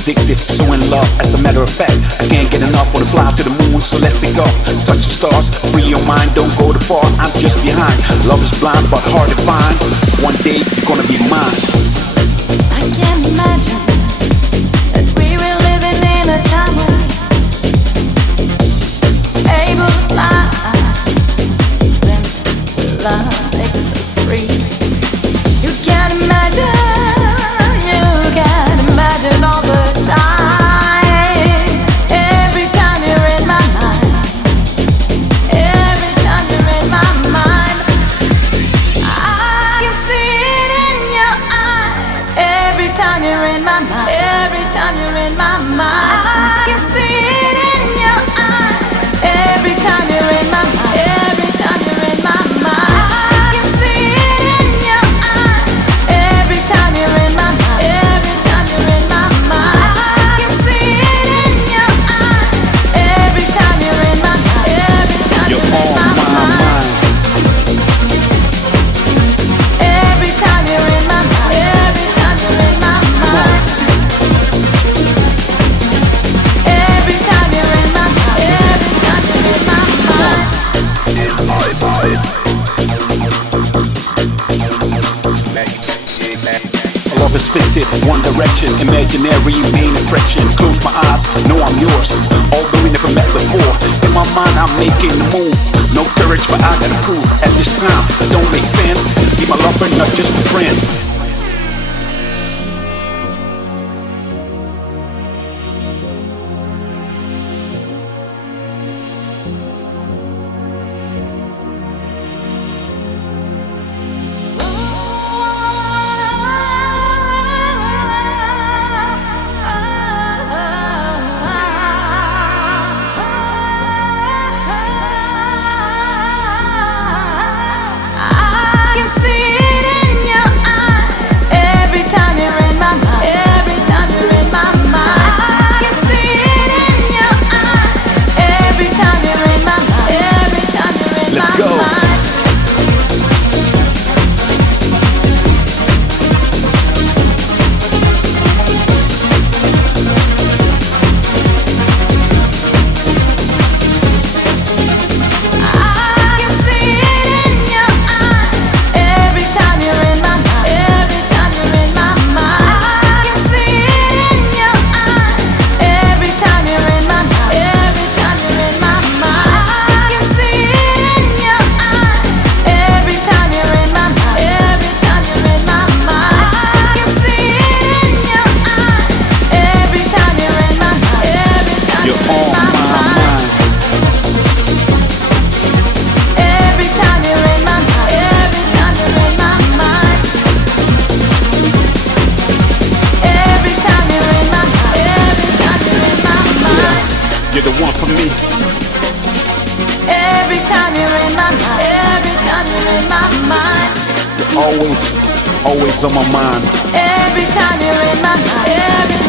addictive, so in love. As a matter of fact, I can't get enough. Wanna fly to the moon, so let's take off. Touch the stars, free your mind, don't go too far. I'm just behind. Love is blind, but hard to find. One day you're gonna be mine. I can't imagine that we were living in a time when able to fly, then love makes us free. You can't imagine all the time. Every time you're in my mind, every time you're in my mind, I can see it in your eyes. Every time you're in my mind, every time you're in my mind, I can see it in your eyes. Every time you're in my mind, every time you're in my mind, I can see it in your eyes. Every time you're in my mind, every time you're in my mind, I can see it in your eyes. Every time you're in my mind, every time you're in my mind, every time you're in my mind, every time you're in my mind, every time you're in my mind, every time you're in my mind. Love is fictive, one direction, imaginary main attraction. Close my eyes, know I'm yours, although we never met before. In my mind I'm making the move, no courage but I gotta prove. At this time, it don't make sense. Be my lover, not just a friend. You're the one for me. Every time you're in my mind, every time you're in my mind, You're always on my mind. every time you're in my mind, every